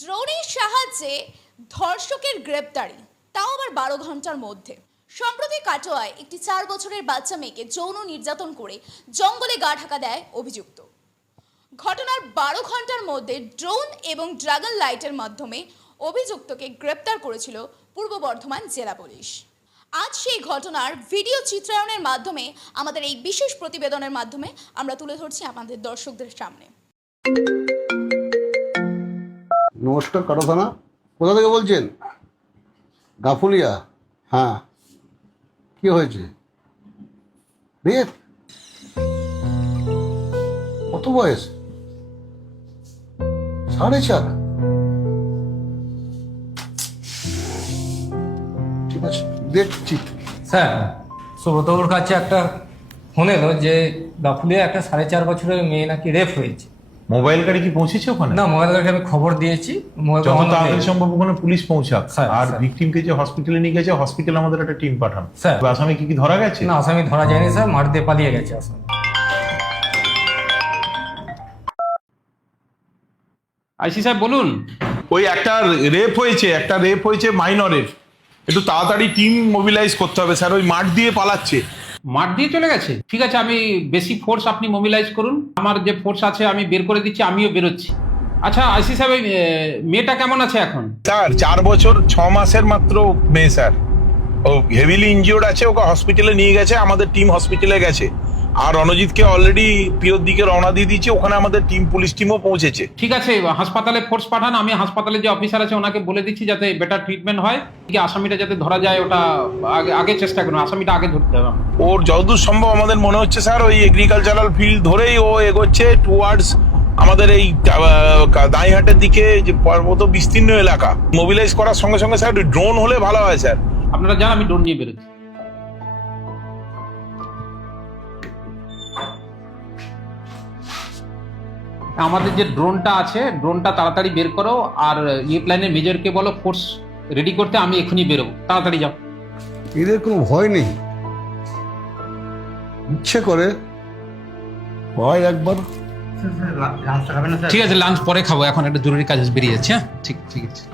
ড্রোনের সাহায্যে ধর্ষকের গ্রেপ্তারি, তাও আবার বারো ঘণ্টার মধ্যে। সম্প্রতি কাটোয়ায় একটি চার বছরের বাচ্চা মেয়েকে যৌন নির্যাতন করে জঙ্গলে গা ঢাকা দেয় অভিযুক্ত। ঘটনার বারো ঘণ্টার মধ্যে ড্রোন এবং ড্রাগন লাইটের মাধ্যমে অভিযুক্তকে গ্রেপ্তার করেছিল পূর্ব বর্ধমান জেলা পুলিশ। আজ সেই ঘটনার ভিডিও চিত্রায়নের মাধ্যমে, আমাদের এই বিশেষ প্রতিবেদনের মাধ্যমে আমরা তুলে ধরছি আমাদের দর্শকদের সামনে। নমস্কার কাটো থানা? কোথা থেকে বলছেন? গাফুলিয়া? হ্যাঁ। কি হয়েছে? রেপ কত বয়স? সাড়ে চার। ঠিক আছে, দেখছি। স্যার, সুব্রতবাবুর কাছে একটা ফোন এলো যে গাফুলিয়া একটা সাড়ে চার বছরের মেয়ে নাকি রেপ হয়েছে। মোবাইল গাড়ি কি পৌঁছেছে ওখানে? না মোবাইল গাড়িকে আমি খবর দিয়েছি। যত তাড়াতাড়ি সম্ভব ওখানে পুলিশ পৌঁছাক। স্যার, আর স্যার। ভিকটিমকে যে হসপিটালে নিয়ে গেছে হসপিটালে আমাদের একটা টিম পাঠান। স্যার। আসামি কি কি ধরা গেছে? না আসামি ধরা যায়নি স্যার। মাঠ দিয়ে পালিয়ে গেছে আসামি। আইসি সাহেব বলুন। ওই একটা রেপ হয়েছে একটা রেপ হয়েছে মাইনরের একটু তাড়াতাড়ি টিম মোবিলাইজ করতে হবে স্যার। ওই মাঠ দিয়ে পালাচ্ছে। মাঠ দিয়ে চলে গেছে? ঠিক আছে, আমি বেশি ফোর্স আপনি মোবিলাইজ করুন। আমার যে ফোর্স আছে, আমি বের করে দিচ্ছি, আমিও বেরোচ্ছি। আচ্ছা আইসি সাহেব মেয়েটা কেমন আছে এখন? স্যার, চার বছর, ছ মাসের মাত্র মেয়ে, স্যার। ও হেভিলি ইনজিওর্ড আছে, ওকে হসপিটালে নিয়ে গেছে, আমাদের টিম হসপিটালে গেছে। আর রণজিৎকে অলরেডি পিওর দিকে রওনা দিয়ে দিয়েছে ওখানে আমাদের টিম পুলিশ টিমও পৌঁছেছে। ঠিক আছে হাসপাতালে ফোর্স পাঠান আমি হাসপাতালে যে অফিসার আছে ওনাকে বলে দিচ্ছি যাতে বেটার ট্রিটমেন্ট হয়। কি আসামিটা যাতে ধরা যায় ওটা আগে আগে চেষ্টা করুন আসামিটা আগে ধরতে হবে। ওর যতদূর সম্ভব আমাদের মনে হচ্ছে স্যার ওই এগ্রিকালচারাল ফিল্ড ধরেই ও এগোচ্ছে টুয়ার্ডস আমাদের এই দাঁইহাটের দিকে যে পর্বত বিস্তীর্ণ এলাকা। মোবিলাইজ করার সঙ্গে সঙ্গে স্যার ড্রোন হলে ভালো হয় স্যার। আপনারা জান আমি ড্রোন নিয়ে বেরোচ্ছি। আমাদের যে ড্রোনটা আছে ড্রোনটা তাড়াতাড়ি বের করো আর ইয়ে প্ল্যানের মেজরকে বলো ফোর্স রেডি করতে আমি এখনই বেরোবো। তাড়াতাড়ি যাও। এদের কোনো ভয় নেই। ইচ্ছে করে ভয় একবার। ঠিক আছে লাঞ্চ পরে খাব এখন একটা জরুরি কাজ বেরিয়ে যাচ্ছে হ্যাঁ? ঠিক ঠিক আছে।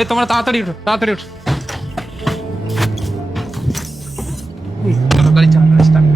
এই তোমরা তাড়াতাড়ি উঠো তাড়াতাড়ি উঠো। গাড়ি চালানো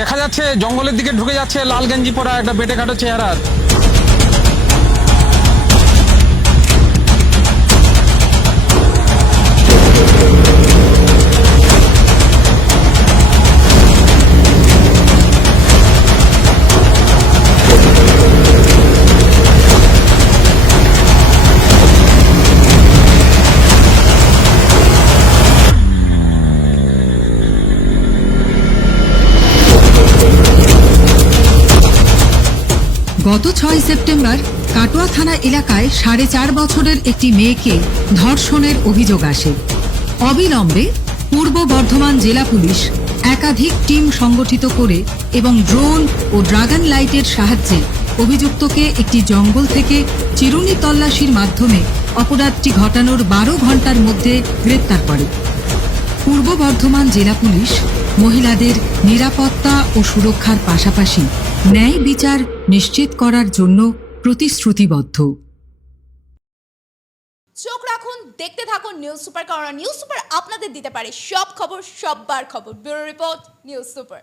দেখা যাচ্ছে জঙ্গলের দিকে ঢুকে যাচ্ছে লাল গেঞ্জি পরা একটা বেটে কাটো চেহারা গত ছয় সেপ্টেম্বর কাটোয়া থানা এলাকায় সাড়ে চার বছরের একটি মেয়েকে ধর্ষণের অভিযোগ আসে। অবিলম্বে পূর্ব বর্ধমান জেলা পুলিশ একাধিক টিম সংগঠিত করে এবং ড্রোন ও ড্রাগন লাইটের সাহায্যে অভিযুক্তকে একটি জঙ্গল থেকে চিরুনি তল্লাশির মাধ্যমে অপরাধটি ঘটানোর বারো ঘণ্টার মধ্যে গ্রেপ্তার করে। পূর্ব বর্ধমান জেলা পুলিশ মহিলাদের নিরাপত্তা ও সুরক্ষার পাশাপাশি ন্যায় বিচার নিশ্চিত করার জন্য প্রতিশ্রুতিবদ্ধ। চোখ রাখুন, দেখতে থাকুন নিউজ সুপার, কারণ নিউজ সুপার আপনাদের দিতে পারে সব খবর, সববার খবর। Bureau report, news super.